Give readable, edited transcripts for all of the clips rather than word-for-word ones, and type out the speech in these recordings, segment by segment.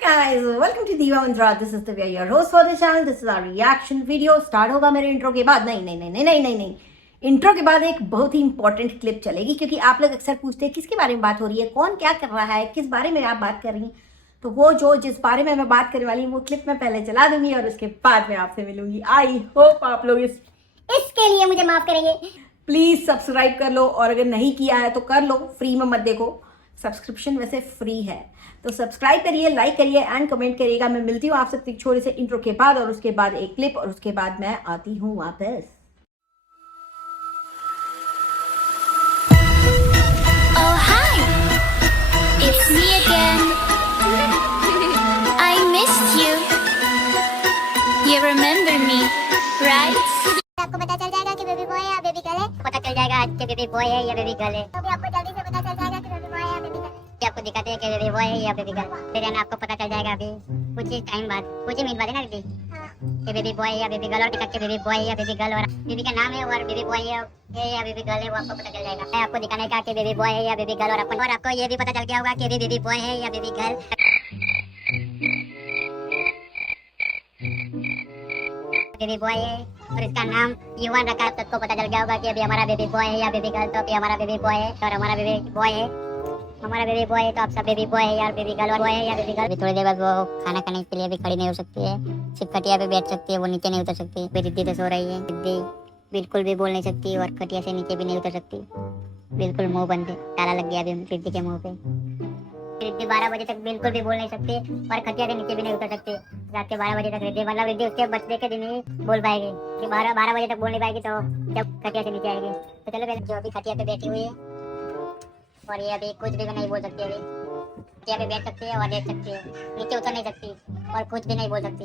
guys, welcome to Diva Mandra. This is Divya, your host for the channel. This is our reaction video. Start होगा मेरे intro के बाद। नहीं, intro के बाद एक बहुत ही इंपॉर्टेंट क्लिप चलेगी, क्योंकि आप लोग अक्सर पूछते हैं किसके बारे में बात हो रही है, कौन क्या कर रहा है, किस बारे में आप बात कर रही हैं। तो वो जिस बारे में मैं बात करने वाली हूँ वो क्लिप मैं पहले चला दूंगी और उसके बाद मैं आपसे मिलूंगी। आई होप आप लोग इसके लिए मुझे माफ करेंगे। प्लीज सब्सक्राइब कर लो, और अगर नहीं किया है तो कर लो, फ्री में मत देखो, सब्सक्रिप्शन वैसे फ्री है। तो सब्सक्राइब करिए, लाइक करिए एंड कमेंट करिएगा। मैं मिलती हूँ आपसे एक छोटे से इंट्रो के बाद, और उसके बाद एक क्लिप, और उसके बाद मैं आती हूँ वापस। Oh hi, it's me again. I missed you. You remember me, right? आपको पता चल जाएगा कि बेबी बॉय है या बेबी गर्ल है। पता चल जाएगा आज के बेबी बॉय है या बेबी गर्ल है। तो भी आपको जल्दी से पता चल जाएगा कि बेबी बॉय है या बेबी गर्ल है। आपको दिखाते हैं कि बेबी बॉय है या बेबी गर्ल। फिर है ना, आपको पता चल जाएगा अभी कुछ ही टाइम बाद, कुछ ही मिनट बाद है ना दीदी, कि बेबी बॉय है या बेबी गर्ल, और टिकट के बेबी बॉय है या बेबी गर्ल, और बेबी का नाम है और बेबी बॉय है या बेबी गर्ल है, वो आपको पता चल जाएगा। मैं आपको दिखाने का कि बेबी बॉय है या बेबी गर्ल, और आपको ये भी पता चल गया होगा कि बेबी बॉय है या बेबी गर्ल। बेबी बॉय है और इसका नाम युवान रखा है। सबको पता चल गया होगा कि अभी हमारा बेबी बॉय है या बेबी गर्ल। तो अभी हमारा बेबी बॉय है और हमारा बेबी बॉय है, हमारा बेबी बॉय है। तो आप सब बेबी बॉय है या बेबी गर्ल, बॉय है या बेबी गर्ल। अभी थोड़ी देर बाद वो खाना खाने के लिए भी खड़ी नहीं हो सकती है, सिर्फ खटिया पे बैठ सकती है, वो नीचे नहीं उतर सकती। रिद्धि तो सो रही है, रिद्धि बिल्कुल भी बोल नहीं सकती और खटिया से नीचे भी नहीं उतर सकती। बिल्कुल मुंह बंद है, ताला लग गया अभी रिद्धि के मुंह पे। रिद्धि 12 बजे तक बिल्कुल भी बोल नहीं सकती और खटिया से नीचे भी नहीं उतर सकती। रात के 12 बजे तक रिद्धि, मतलब रिद्धि उसके बर्थडे के दिन ही बोल पाएगी। कि 12 बजे तक बोल नहीं पाएगी तो जब खटिया से नीचे आएगी। तो चलो पहले, जो अभी खटिया पे बैठी हुई है और ये अभी कुछ भी नहीं बोल सकती। अभी खटिया पे बैठ सकती है और देख सकती है, नीचे उतर नहीं सकती और कुछ भी नहीं बोल सकती।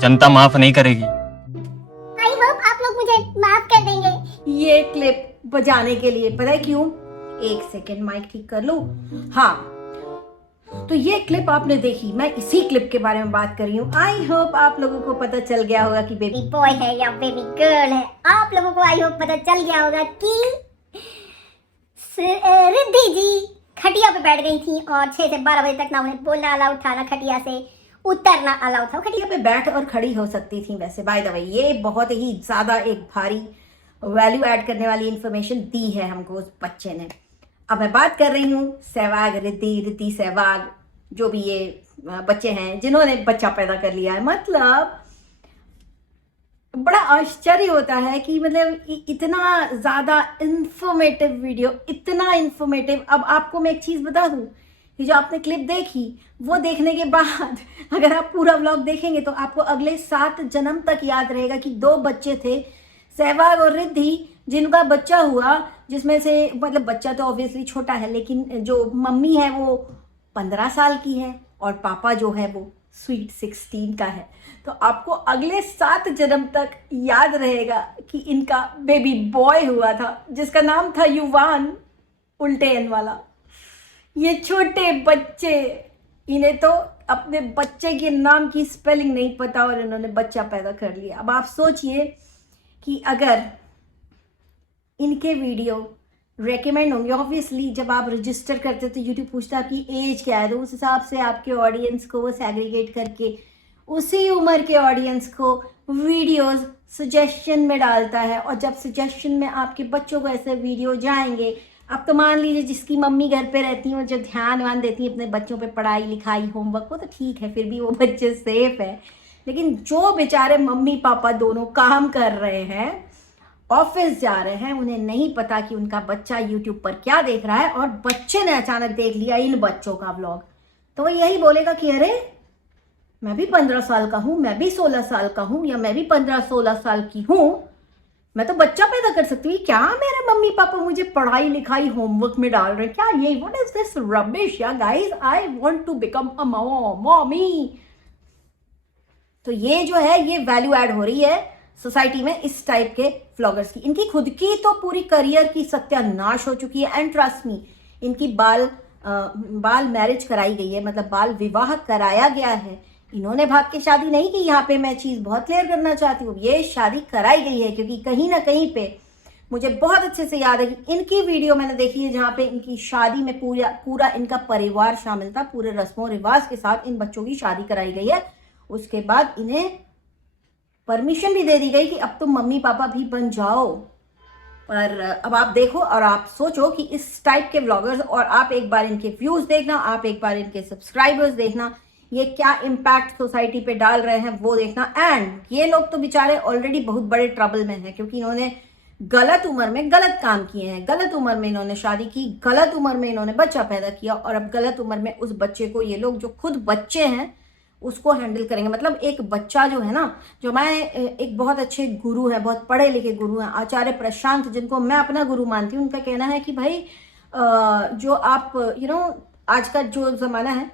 जनता माफ नहीं करेगी। आई होप आप लोग मुझे माफ कर देंगे। ये क्लिप बजाने के लिए पता है क्यों? एक सेकेंड, माइक ठीक कर लूं। हाँ, तो ये क्लिप आपने देखी, मैं इसी क्लिप के बारे में बात कर रही हूँ। आई होप आप लोगों को पता चल गया होगा कि बेबी बॉय है या बेबी गर्ल है। आप लोगों को आई होप पता चल गया होगा कि रिद्धि जी खटिया पे बैठ गई थी और 6 से 12 बजे तक ना उन्हें बोलना अलाउड था, ना खटिया से उतरना अलाउड था। खटिया पे बैठ और खड़ी हो सकती थी। वैसे बाय द वे, ये बहुत ही ज्यादा एक भारी वैल्यू ऐड करने वाली इंफॉर्मेशन दी है हमको उस बच्चे ने। अब मैं बात कर रही हूँ सहवाग, रिद्धि सहवाग, जो भी ये बच्चे हैं जिन्होंने बच्चा पैदा कर लिया है। मतलब बड़ा आश्चर्य होता है कि मतलब इतना ज्यादा इंफॉर्मेटिव वीडियो, इतना इंफॉर्मेटिव। अब आपको मैं एक चीज बता दूं कि जो आपने क्लिप देखी, वो देखने के बाद अगर आप पूरा व्लॉग देखेंगे तो आपको अगले 7 जन्म तक याद रहेगा कि 2 बच्चे थे, सहवाग और रिद्धि, जिनका बच्चा हुआ, जिसमें से मतलब बच्चा तो ऑब्वियसली छोटा है, लेकिन जो मम्मी है वो 15 साल की है और पापा जो है वो स्वीट 16 का है। तो आपको अगले 7 जन्म तक याद रहेगा कि इनका बेबी बॉय हुआ था, जिसका नाम था युवान, उल्टे एन वाला। ये छोटे बच्चे, इन्हें तो अपने बच्चे के नाम की स्पेलिंग नहीं पता और इन्होंने बच्चा पैदा कर लिया। अब आप सोचिए कि अगर इनके वीडियो रेकमेंड होंगे, ऑब्वियसली जब आप रजिस्टर करते तो यूट्यूब पूछता है आपकी एज क्या है, तो उस हिसाब से आपके ऑडियंस को वो सेग्रीगेट करके उसी उम्र के ऑडियंस को वीडियोस सजेशन में डालता है। और जब सजेशन में आपके बच्चों को ऐसे वीडियो जाएंगे, अब तो मान लीजिए जिसकी मम्मी घर पे रहती हैं, जो ध्यान वान देती है अपने बच्चों पे, पढ़ाई लिखाई होमवर्क, वो तो ठीक है, फिर भी वो बच्चे सेफ है। लेकिन जो बेचारे मम्मी पापा दोनों काम कर रहे हैं, ऑफिस जा रहे हैं, उन्हें नहीं पता कि उनका बच्चा यूट्यूब पर क्या देख रहा है, और बच्चे ने अचानक देख लिया इन बच्चों का व्लॉग, तो वो यही बोलेगा कि अरे मैं भी 15 साल का हूं, मैं भी 16 साल का हूं, या मैं भी 15-16 साल की हूं, मैं तो बच्चा पैदा कर सकती हूँ। क्या मेरे मम्मी पापा मुझे पढ़ाई लिखाई होमवर्क में डाल रहे हैं क्या? ये व्हाट इज दिस रबिश या guys, I want to become a mommy. तो ये जो है, ये वैल्यू ऐड हो रही है सोसाइटी में इस टाइप के व्लॉगर्स की। इनकी खुद की तो पूरी करियर की सत्यानाश हो चुकी है। एंड ट्रस्ट मी, इनकी बाल मैरिज कराई गई है, मतलब बाल विवाह कराया गया है। इन्होंने भाग के शादी नहीं की। यहाँ पे मैं चीज बहुत क्लियर करना चाहती हूँ, ये शादी कराई गई है, क्योंकि कहीं ना कहीं पे मुझे बहुत अच्छे से याद है कि इनकी वीडियो मैंने देखी है जहाँ पे इनकी शादी में पूरा इनका परिवार शामिल था, पूरे रस्मों रिवाज के साथ इन बच्चों की शादी कराई गई है। उसके बाद इन्हें परमिशन भी दे दी गई कि अब तुम मम्मी पापा भी बन जाओ। पर अब आप देखो और आप सोचो कि इस टाइप के व्लॉगर्स, और आप एक बार इनके व्यूज देखना, आप एक बार इनके सब्सक्राइबर्स देखना, ये क्या इम्पैक्ट सोसाइटी पे डाल रहे हैं वो देखना। एंड ये लोग तो बेचारे ऑलरेडी बहुत बड़े ट्रबल में हैं, क्योंकि इन्होंने गलत उम्र में गलत काम किए हैं, गलत उम्र में इन्होंने शादी की, गलत उम्र में इन्होंने बच्चा पैदा किया, और अब गलत उम्र में उस बच्चे को ये लोग जो खुद बच्चे हैं उसको हैंडल करेंगे। मतलब एक बच्चा जो है ना, जो मैं एक बहुत अच्छे गुरु हैं, बहुत पढ़े लिखे गुरु हैं, आचार्य प्रशांत, जिनको मैं अपना गुरु मानती हूँ, उनका कहना है कि भाई जो आप आज का जो ज़माना है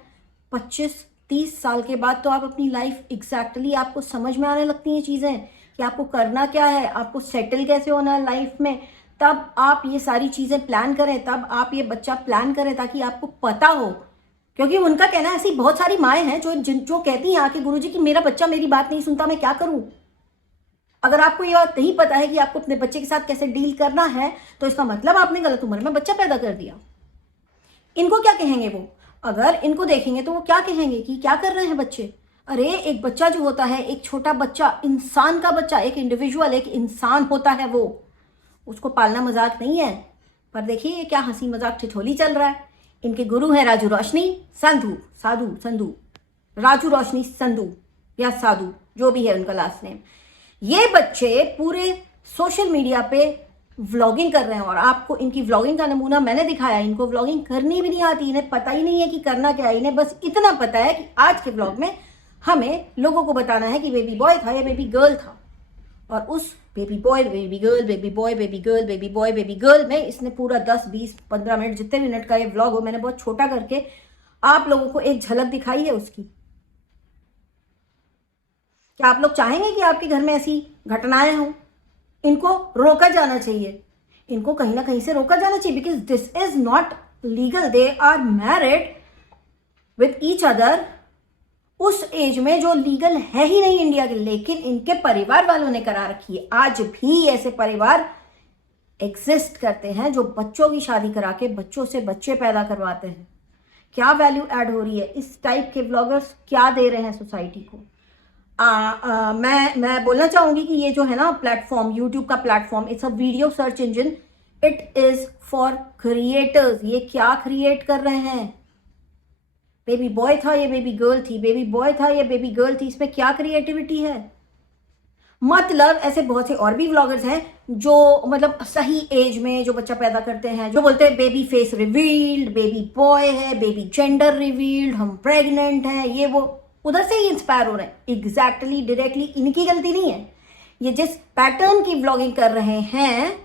25-30 साल के बाद तो आप अपनी लाइफ एग्जैक्टली आपको समझ में आने लगती हैं चीज़ें कि आपको करना क्या है, आपको सेटल कैसे होना है लाइफ में। तब आप ये सारी चीज़ें प्लान करें, तब आप ये बच्चा प्लान करें, ताकि आपको पता हो। क्योंकि उनका कहना है ऐसी बहुत सारी माएँ हैं जो कहती हैं आके गुरुजी कि मेरा बच्चा मेरी बात नहीं सुनता, मैं क्या करूं। अगर आपको ये बात नहीं पता है कि आपको अपने बच्चे के साथ कैसे डील करना है, तो इसका मतलब आपने गलत उम्र में बच्चा पैदा कर दिया। इनको क्या कहेंगे वो? अगर इनको देखेंगे तो वो क्या कहेंगे कि क्या कर रहे हैं बच्चे। अरे एक बच्चा जो होता है, एक छोटा बच्चा, इंसान का बच्चा, एक इंडिविजुअल, एक इंसान होता है वो, उसको पालना मजाक नहीं है। पर देखिए ये क्या हंसी मजाक ठिठोली चल रहा है। इनके गुरु हैं राजू रोशनी संधू, राजू रोशनी संधू या साधु, जो भी है उनका लास्ट नेम। ये बच्चे पूरे सोशल मीडिया पे व्लॉगिंग कर रहे हैं, और आपको इनकी व्लॉगिंग का नमूना मैंने दिखाया। इनको व्लॉगिंग करनी भी नहीं आती, इन्हें पता ही नहीं है कि करना क्या है। इन्हें बस इतना पता है कि आज के व्लॉग में हमें लोगों को बताना है कि बेबी बॉय था या बेबी गर्ल था, और उस baby boy, baby girl, baby boy, baby girl, baby boy, baby girl में इसने पूरा 10, 20, 15 मिनट, जितने मिनट का ये व्लॉग हो, मैंने बहुत छोटा करके आप लोगों को एक झलक दिखाई है उसकी। क्या आप लोग चाहेंगे कि आपके घर में ऐसी घटनाएं हों? इनको रोका जाना चाहिए, इनको कहीं ना कहीं से रोका जाना चाहिए, because this is not legal. They are married with each other उस एज में जो लीगल है ही नहीं इंडिया के, लेकिन इनके परिवार वालों ने करा रखी है। आज भी ऐसे परिवार एग्जिस्ट करते हैं जो बच्चों की शादी करा के बच्चों से बच्चे पैदा करवाते हैं। क्या वैल्यू ऐड हो रही है? इस टाइप के व्लॉगर्स क्या दे रहे हैं सोसाइटी को? मैं बोलना चाहूंगी कि ये जो है ना प्लेटफॉर्म, यूट्यूब का platform, it's a video search engine, it is for creators. ये क्या क्रिएट कर रहे हैं? बेबी बॉय था ये बेबी गर्ल थी, बेबी बॉय था ये बेबी गर्ल थी, इसमें क्या क्रिएटिविटी है? मतलब ऐसे बहुत से और भी व्लॉगर्स हैं जो मतलब सही एज में जो बच्चा पैदा करते हैं, जो बोलते हैं baby face revealed, baby boy है, बेबी जेंडर रिवील्ड, हम प्रेग्नेंट हैं, ये वो, उधर से ही इंस्पायर हो रहे हैं। एग्जैक्टली डायरेक्टली इनकी गलती नहीं है। ये जिस पैटर्न की व्लॉगिंग कर रहे हैं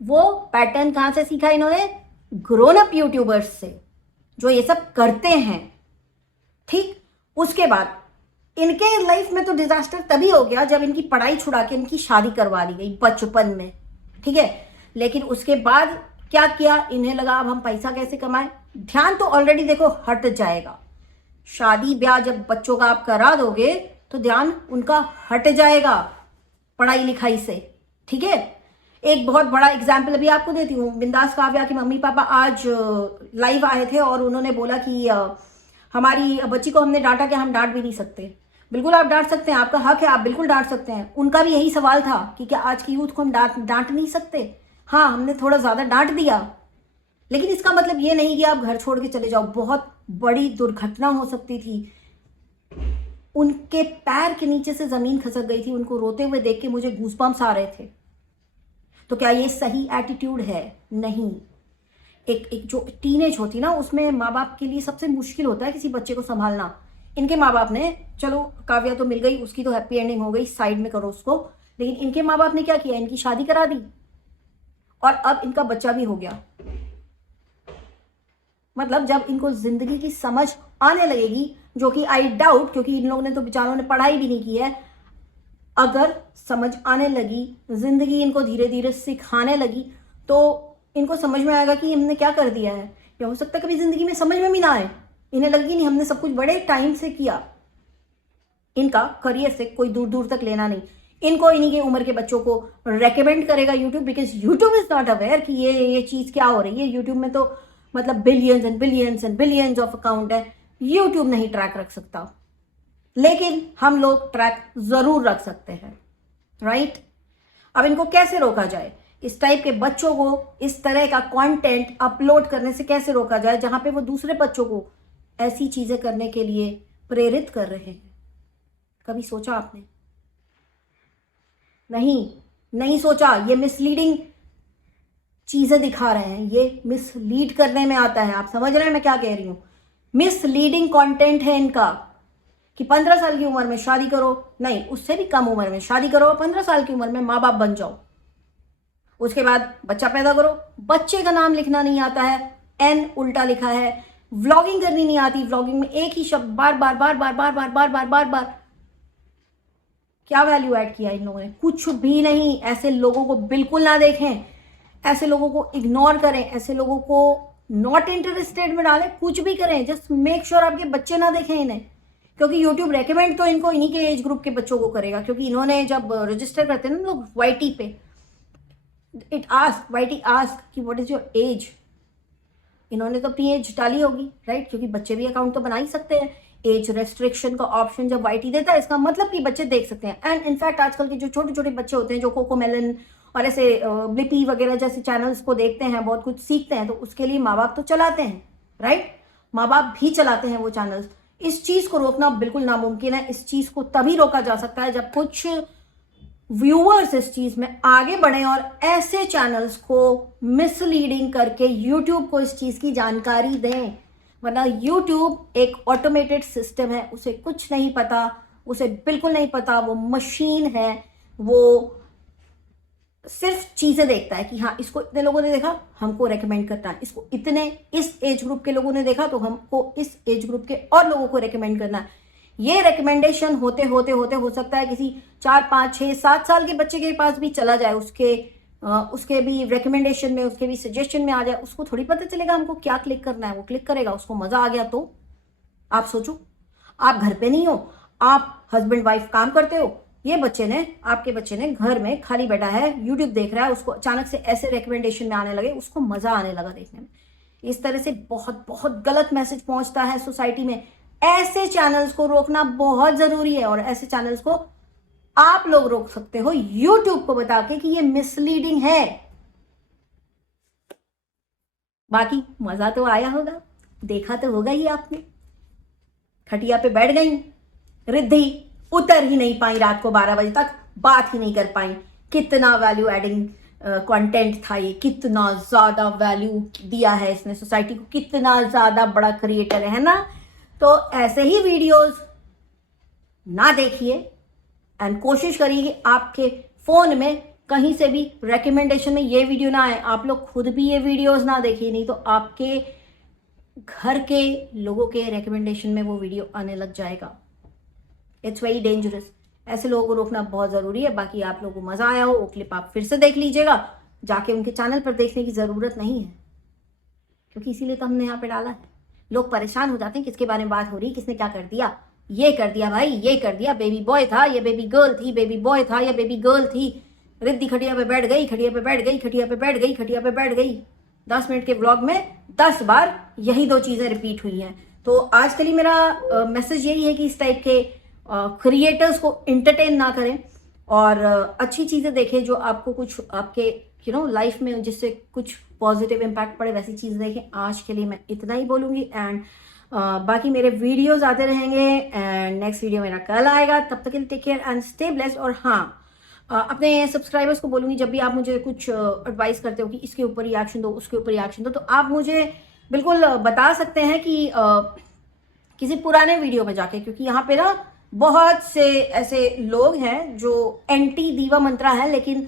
वो पैटर्न कहां से सीखा इन्होंने? ग्रोन अप यूट्यूबर्स से, जो ये सब करते हैं। ठीक, उसके बाद इनके लाइफ में तो डिजास्टर तभी हो गया जब इनकी पढ़ाई छुड़ा के इनकी शादी करवा दी गई बचपन में, ठीक है। लेकिन उसके बाद क्या किया? इन्हें लगा अब हम पैसा कैसे कमाएं। ध्यान तो ऑलरेडी देखो हट जाएगा। शादी ब्याह जब बच्चों का आप करा दोगे तो ध्यान उनका हट जाएगा पढ़ाई लिखाई से, ठीक है। एक बहुत बड़ा एग्जाम्पल अभी आपको देती हूँ। बिंदास काव्या के मम्मी पापा आज लाइव आए थे और उन्होंने बोला कि हमारी बच्ची को हमने डांटा कि हम डांट भी नहीं सकते। बिल्कुल आप डांट सकते हैं, आपका हक है, आप बिल्कुल डांट सकते हैं। उनका भी यही सवाल था कि क्या आज की यूथ को हम डांट नहीं सकते? हाँ, हमने थोड़ा ज़्यादा डांट दिया, लेकिन इसका मतलब ये नहीं कि आप घर छोड़ के चले जाओ। बहुत बड़ी दुर्घटना हो सकती थी। उनके पैर के नीचे से ज़मीन खसक गई थी। उनको रोते हुए देख के मुझे गूज़बम्स आ रहे थे। तो क्या ये सही एटीट्यूड है? नहीं। एक जो टीनेज होती ना, उसमें माँ बाप के लिए सबसे मुश्किल होता है किसी बच्चे को संभालना। इनके माँ बाप ने, चलो काव्या तो मिल गई, उसकी तो हैप्पी एंडिंग हो गई, साइड में करो उसको, लेकिन इनके माँ बाप ने क्या किया? इनकी शादी करा दी और अब इनका बच्चा भी हो गया। मतलब जब इनको जिंदगी की समझ आने लगेगी, जो कि आई डाउट, क्योंकि इन लोगों ने तो बेचारों ने पढ़ाई भी नहीं की है, अगर समझ आने लगी, जिंदगी इनको धीरे धीरे सिखाने लगी, तो इनको समझ में आएगा कि हमने क्या कर दिया है। या हो सकता है कभी जिंदगी में समझ में भी ना आए, इन्हें लगी नहीं हमने सब कुछ बड़े टाइम से किया। इनका करियर से कोई दूर दूर तक लेना नहीं। इनको इन्हीं की उम्र के बच्चों को रेकमेंड करेगा YouTube, because YouTube is not aware कि ये चीज़ क्या हो रही है। यूट्यूब में तो मतलब billions and billions and billions of account है, यूट्यूब नहीं ट्रैक रख सकता, लेकिन हम लोग ट्रैक जरूर रख सकते हैं, राइट। अब इनको कैसे रोका जाए, इस टाइप के बच्चों को इस तरह का कंटेंट अपलोड करने से कैसे रोका जाए जहां पे वो दूसरे बच्चों को ऐसी चीजें करने के लिए प्रेरित कर रहे हैं। कभी सोचा आपने? नहीं सोचा। ये मिसलीडिंग चीजें दिखा रहे हैं, ये मिसलीड करने में आता है। आप समझ रहे हैं मैं क्या कह रही हूं? मिसलीडिंग कंटेंट है इनका कि 15 साल की उम्र में शादी करो, नहीं उससे भी कम उम्र में शादी करो, 15 साल की उम्र में माँ बाप बन जाओ, उसके बाद बच्चा पैदा करो, बच्चे का नाम लिखना नहीं आता है, एन उल्टा लिखा है, व्लॉगिंग करनी नहीं आती, व्लॉगिंग में एक ही शब्द बार बार बार बार बार बार बार बार बार बार। क्या वैल्यू ऐड किया इन लोगों ने? कुछ भी नहीं। ऐसे लोगों को बिल्कुल ना देखें, ऐसे लोगों को इग्नोर करें, ऐसे लोगों को नॉट इंटरेस्टेड में डालें, कुछ भी करें, जस्ट मेक श्योर आपके बच्चे ना देखें इन्हें, क्योंकि यूट्यूब रेकमेंड तो इनको इन्हीं के एज ग्रुप के बच्चों को करेगा, क्योंकि इन्होंने जब रजिस्टर करते हैं ना लोग वाईटी पे, वाईटी आस्क कि व्हाट इज योर एज, इन्होंने तो अपनी एज डाली होगी, राइट, क्योंकि बच्चे भी अकाउंट तो बना ही सकते हैं। एज रेस्ट्रिक्शन का ऑप्शन जब वाईटी देता है, इसका मतलब कि बच्चे देख सकते हैं। एंड इनफैक्ट आजकल के जो छोटे छोटे बच्चे होते हैं जो कोकोमेलन और ऐसे ब्लिपी वगैरह जैसे चैनल्स को देखते हैं, बहुत कुछ सीखते हैं, तो उसके लिए माँ बाप तो चलाते हैं, राइट, माँ बाप भी चलाते हैं वो चैनल्स। इस चीज को रोकना बिल्कुल नामुमकिन है। इस चीज को तभी रोका जा सकता है जब कुछ व्यूअर्स इस चीज में आगे बढ़े और ऐसे चैनल्स को मिसलीडिंग करके यूट्यूब को इस चीज की जानकारी दें, वरना यूट्यूब एक ऑटोमेटेड सिस्टम है, उसे कुछ नहीं पता, उसे बिल्कुल नहीं पता, वो मशीन है, वो सिर्फ चीजें देखता है कि हाँ इसको इतने लोगों ने देखा, हमको रेकमेंड करना है, इसको इतने इस एज ग्रुप के लोगों ने देखा तो हमको इस एज ग्रुप के और लोगों को रेकमेंड करना है। ये रेकमेंडेशन होते होते होते हो सकता है किसी 4, 5, 6, 7 साल के बच्चे के पास भी चला जाए, उसके भी रेकमेंडेशन में, उसके भी सजेशन में आ जाए, उसको थोड़ी पता चलेगा हमको क्या क्लिक करना है। वो क्लिक करेगा, उसको मजा आ गया तो आप सोचो, आप घर पे नहीं हो, आप हस्बैंड वाइफ काम करते हो, ये आपके बच्चे ने घर में खाली बैठा है, यूट्यूब देख रहा है, उसको अचानक से ऐसे रेकमेंडेशन में आने लगे, उसको मजा आने लगा देखने में। इस तरह से बहुत बहुत गलत मैसेज पहुंचता है सोसाइटी में। ऐसे चैनल्स को रोकना बहुत जरूरी है और ऐसे चैनल्स को आप लोग रोक सकते हो यूट्यूब को बता के कि ये मिसलीडिंग है। बाकी मजा तो आया होगा, देखा तो होगा ही आपने। खटिया पे बैठ गई रिद्धि, उतर ही नहीं पाई, रात को 12 बजे तक बात ही नहीं कर पाई। कितना वैल्यू एडिंग कंटेंट था ये, कितना ज्यादा वैल्यू दिया है इसने सोसाइटी को, कितना ज्यादा बड़ा क्रिएटर है ना। तो ऐसे ही वीडियोस ना देखिए एंड कोशिश करिए कि आपके फोन में कहीं से भी रेकमेंडेशन में ये वीडियो ना आए, आप लोग खुद भी ये वीडियोस ना देखिए, नहीं तो आपके घर के लोगों के रेकमेंडेशन में वो वीडियो आने लग जाएगा। It's very dangerous. ऐसे लोगों को रोकना बहुत जरूरी है। बाकी आप लोगों को मजा आया हो, वो क्लिप आप फिर से देख लीजिएगा, जाके उनके चैनल पर देखने की जरूरत नहीं है, क्योंकि इसीलिए तो हमने यहाँ पे डाला है। लोग परेशान हो जाते हैं किसके बारे में बात हो रही, किसने क्या कर दिया, ये कर दिया भाई, ये कर दिया, बेबी बॉय था, ये बेबी गर्ल थी, बेबी बॉय था, या बेबी गर्ल थी, रिद्धि खटिया पे बैठ गई, खटिया पे बैठ गई, खटिया पे बैठ गई, खटिया पे बैठ गई। 10 मिनट के व्लॉग में 10 बार यही 2 चीजें रिपीट हुई हैं। तो आज के लिए मेरा मैसेज यही है कि इस टाइप के क्रिएटर्स को एंटरटेन ना करें और अच्छी चीजें देखें जो आपको कुछ आपके लाइफ में जिससे कुछ पॉजिटिव इम्पैक्ट पड़े, वैसी चीजें देखें। आज के लिए मैं इतना ही बोलूंगी एंड बाकी मेरे वीडियोस आते रहेंगे एंड नेक्स्ट वीडियो मेरा कल आएगा। तब तक के लिए take care and stay blessed. और हाँ, अपने सब्सक्राइबर्स को बोलूंगी, जब भी आप मुझे कुछ एडवाइस करते हो कि इसके ऊपर रिएक्शन दो, उसके ऊपर रिएक्शन दो, तो आप मुझे बिल्कुल बता सकते हैं कि किसी पुराने वीडियो में जाके, क्योंकि यहाँ पे ना बहुत से ऐसे लोग हैं जो एंटी दीवा मंत्रा है, लेकिन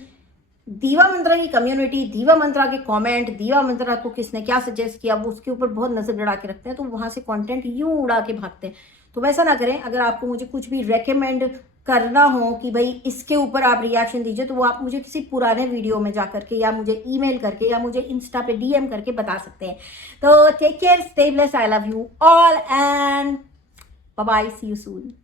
दीवा मंत्रा की कम्युनिटी, दीवा मंत्रा के कमेंट, दीवा मंत्रा को किसने क्या सजेस्ट किया, वो उसके ऊपर बहुत नजर गड़ा के रखते हैं, तो वहां से कंटेंट यूं उड़ा के भागते हैं। तो वैसा ना करें। अगर आपको मुझे कुछ भी रेकमेंड करना हो कि भाई इसके ऊपर आप रिएक्शन दीजिए, तो वो आप मुझे किसी पुराने वीडियो में जा करके या मुझे ईमेल करके या मुझे इंस्टा पे DM करके बता सकते हैं। तो take care, stay blessed, I love you all and bye bye, see you soon.